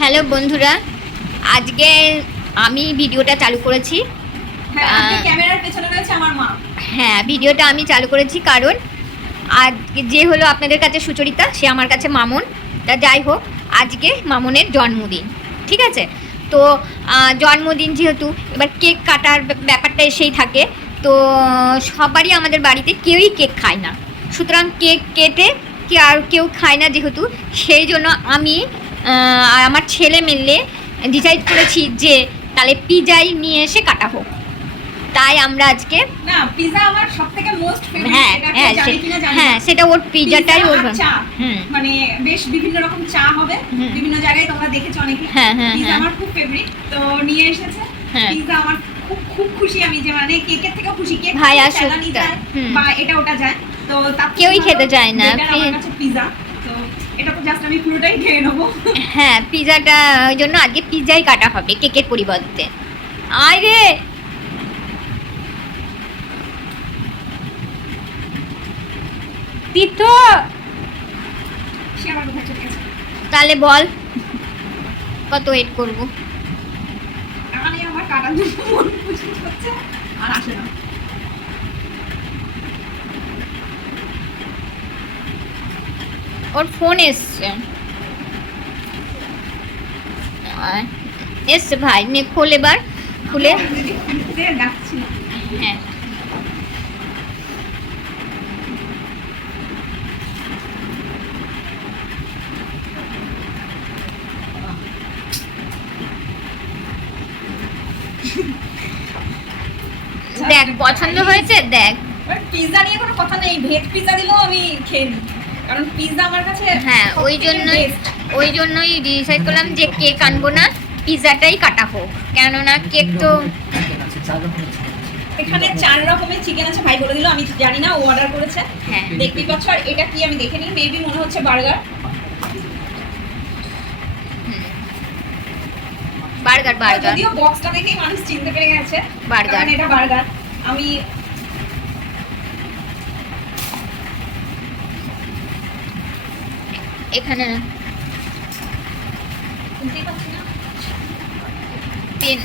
Hello বন্ধুরা, আজকে আমি ভিডিওটা চালু করেছি। ক্যামেরার পেছনে রয়েছে আমার মা। হ্যাঁ, ভিডিওটা আমি চালু করেছি কারণ আজকে যে হলো আপনাদের কাছে সুচরিতা, সে আমার কাছে মামুন। তা যাই হোক, আজকে মামুনের জন্মদিন, ঠিক আছে? তো জন্মদিন যেহেতু, এবার কেক কাটার ব্যাপারটা এসেই থাকে। তো সবারই আমাদের বাড়িতে কেউই কেক খায় না, সুতরাং কেক কেটে কেউ খায় না যেহেতু, সেই জন্য আমি আর আমার ছেলে মিলে ডিসাইড করেছি যে তাহলে পিজাই নিয়ে এসে কাটা হোক। তাই আমরা আজকে না, পিজা আমার সবথেকে মোস্ট ফেভারিট। হ্যাঁ হ্যাঁ হ্যাঁ, সেটা ওর পিজাটাই ওর। মানে বেশ বিভিন্ন রকম চা হবে, বিভিন্ন জায়গায় তোমরা দেখেছো অনেকে। হ্যাঁ হ্যাঁ, পিজা আমার খুব ফেভারিট, তো নিয়ে এসেছে পিজা। আমার খুব খুব খুশি আমি, যে মানে কেকের থেকে খুশি। কেক ভাই আসুক বা এটা ওটা যায়, তো কেউই খেতে চায় না পিজা। তো এটা তো জাস্ট আমি পুরোটাই খেয়ে নেবো। হ্যাঁ, পিজাটা ওই জন্য আজকে পিজাই কাটা হবে কেকের পরিবর্তে। আয় রে, তীর্থ, তাহলে বল কত ওয়েট করবো? আমার কাটার জন্য মন খুশি হচ্ছে আর আসে না। ওর ফোন এসছে এসছে ভাই, নে খোল, এবার খুলে। হ্যাঁ, দেখ পছন্দ হয়েছে, দেখ। পিজা নিয়ে কোনো কথা নেই, ভেজ পিজা দিলেও আমি খেয়ে নিই, কারণ পিজা আমার কাছে। হ্যাঁ, ওই জন্যই ডিসাইড করলাম যে কেক আনবো না, পিজাটাই কাটা হোক। কেননা কেক তো এখানে 4 রকমের চিকেন আছে, ভাই বলে দিল, আমি জানি না, ও অর্ডার করেছে। হ্যাঁ, দেখতেই পাচ্ছ। আর এটা কি আমি দেখে নিই, মেবি মনে হচ্ছে বার্গার। বার্গার যদিও বক্সটা দেখেই মানুষ চিনতে পেরে গেছে বার্গার, এটা বার্গার। আমি এখানে শুনতেই পাচ্ছি না, পেন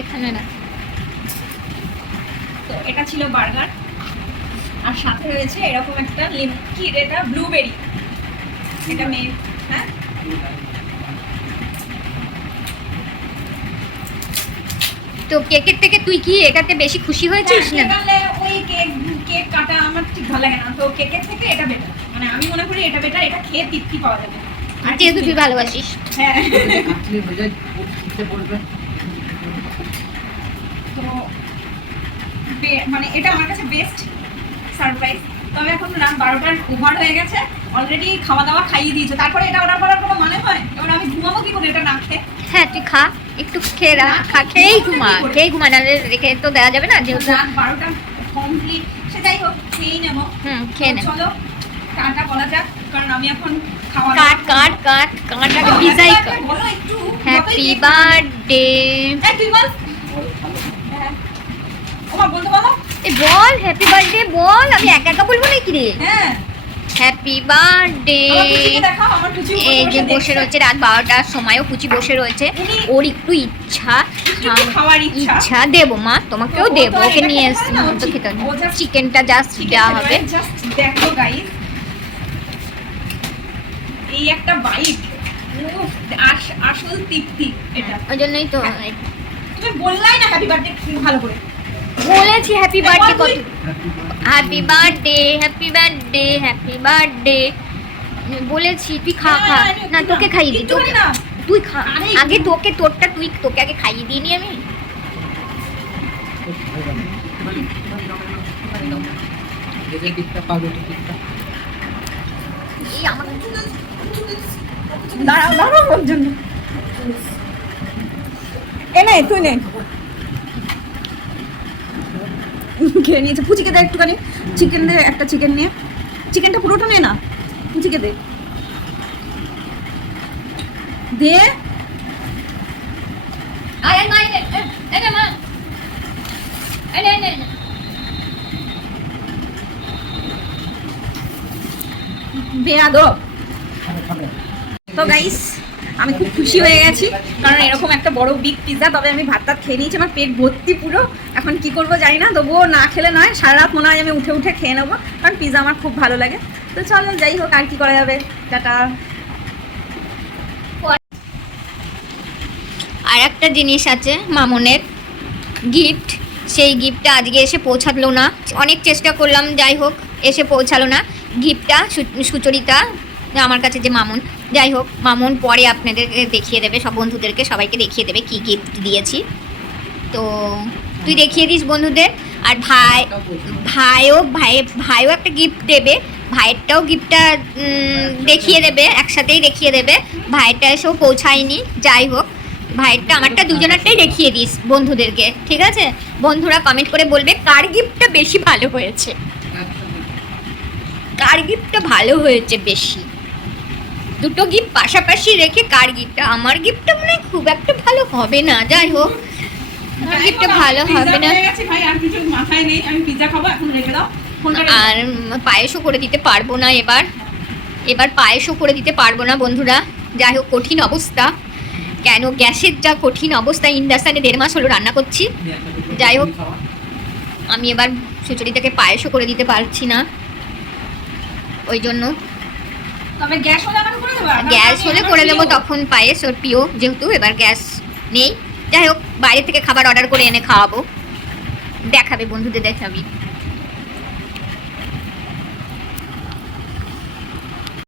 এখানে না। তো এটা ছিল বার্গার, আর সাথে রয়েছে এরকম একটা কি এটা, ব্লুবেরি। এটা মেয়ে, হ্যাঁ। তো কেকের থেকে তুই কি এটাতে বেশি খুশি হয়েছিস না? ওই কেক কাটা আমার ঠিক ভালো লাগে না, তো কেকের থেকে এটা বেটার। মানে আমি মনে করি এটা বেটার, এটা খেয়ে তৃপ্তি পাওয়া যাবে। আর যেহেতু তুই ভালোবাসিস। হ্যাঁ, তো মানে এটা আমার কাছে বেস্ট সারপ্রাইজ। তবে এখন রাত 12টার ওভার হয়ে গেছে, অলরেডি খাওয়া দাওয়া খাইয়ে দিয়েছে, তারপরে এটা অর্ডার করার কোনো মানে হয়? এবার আমি ঘুমাবো কি করে এটা না খেয়ে? হ্যাঁ, তুই খা, একটু খেয়ে খেয়েই ঘুমা, নাহলে রেখে তো দেওয়া যাবে না, যেহেতু রাত 12টা কমপ্লিট। সে যাই হোক, খেয়েই নেবো। খেয়ে নে। চলো টাটা বলা যাক, কারণ আমি এখন খাওয়া কাটাকে পিজাই কাট। বলো একটু। Happy birthday. তুই বল। ওমা বলতে বলো। বল হ্যাপি বার্থডে বল, আমি একা একা বলবো নাকি রে? হ্যাঁ, হ্যাপি বার্থডে। এই যে বসে রয়েছে, রাত 12টার সময়ও কুচি বসে রয়েছে। ওর একটু ইচ্ছা দেবো মা, তোমাকেও দেবো, ওকে নিয়ে এসছি। তো খেতে চিকেনটা জাস্ট দেওয়া হবে। দেখো গাইস, এই একটা বাইট, আসল তৃপ্তি এটা। ওই জন্যই তো তুমি বললাই না হ্যাপি বার্থডে ভালো করে। বলেছি হ্যাপি বার্থডে, কত happy birthday, happy birthday, happy birthday বলেছি। তুই খা না, তোকে খাইয়ে দিই, তোকে তুই খা আগে, তোরটা তোকে আগে খাইয়ে দিইনি আমি। দাঁড়াও ওর জন্য। নে তুই নে। খেয়ে নিয়েছে। পুচিকে দে একটুখানি চিকেন, দে একটা চিকেন নিয়ে। চিকেনটা পুরোটা নে না, পুচিকে দে। বেয়াদব। তো গাইস আমি খুব খুশি হয়ে গেছি, কারণ এরকম একটা বড় বিগ পিৎজা, তবে আমি ভাত টাত খেয়ে নিয়েছি, আমার পেট ভর্তি পুরো। এখন কি করব জানি না, তবুও না খেলে নয়, সারা রাত মনে হয় আমি উঠে উঠে খেয়ে নেবো, কারণ পিৎজা আমার খুব ভালো লাগে। তো চলো যাই হোক, আর কি করা যাবে, টাটা। আর একটা জিনিস আছে মামনের গিফট, সেই গিফটটা আজকে এসে পৌঁছালো না, অনেক চেষ্টা করলাম, যাই হোক এসে পৌঁছালো না গিফটটা। সুচরিতা আমার কাছে যে মামুন, যাই হোক মামুন পরে আপনাদেরকে দেখিয়ে দেবে, সব বন্ধুদেরকে সবাইকে দেখিয়ে দেবে কি গিফট দিয়েছি। তো তুই দেখিয়ে দিস বন্ধুদের। আর ভাইও একটা গিফট দেবে, ভাইয়েরটাও গিফটটা দেখিয়ে দেবে, একসাথেই দেখিয়ে দেবে। ভাইয়েরটা এসেও পৌঁছায়নি, যাই হোক ভাইয়েরটা আমারটা দুজনেরটাই দেখিয়ে দিস বন্ধুদেরকে, ঠিক আছে? বন্ধুরা কমেন্ট করে বলবে কার গিফটটা বেশি ভালো হয়েছে, কার গিফটটা ভালো হয়েছে বেশি। দুটো গিফট পাশাপাশি রেখে কার গিফটটা, আমার গিফটটা মানে খুব একটা ভালো হবে না, যাই হোক আমার গিফটটা ভালো হবে না। ভাই আর কিছু মাথায় নেই, আমি পিৎজা খাবো, এখন রেখে দাও ফোনটা। আর পায়েসও করে দিতে পারবো না এবার পায়েসও করে দিতে পারবো না বন্ধুরা, যাই হোক কঠিন অবস্থা, কেন গ্যাসের যা কঠিন অবস্থা, ইন্ডাকশানে 1.5 মাস হলো রান্না করছি, যাই হোক আমি এবার সুচরিতাকে পায়েসও করে দিতে পারছি না, ওই জন্য তবে গ্যাস হলে আমার করে দেবা, গ্যাস হলে করে দেবো তখন পায়েস, ওর প্রিয় যেহেতু, এবার গ্যাস নেই, যাই হোক বাইরে থেকে খাবার অর্ডার করে এনে খাওয়াবো, দেখাবে বন্ধুদের দেখাবি।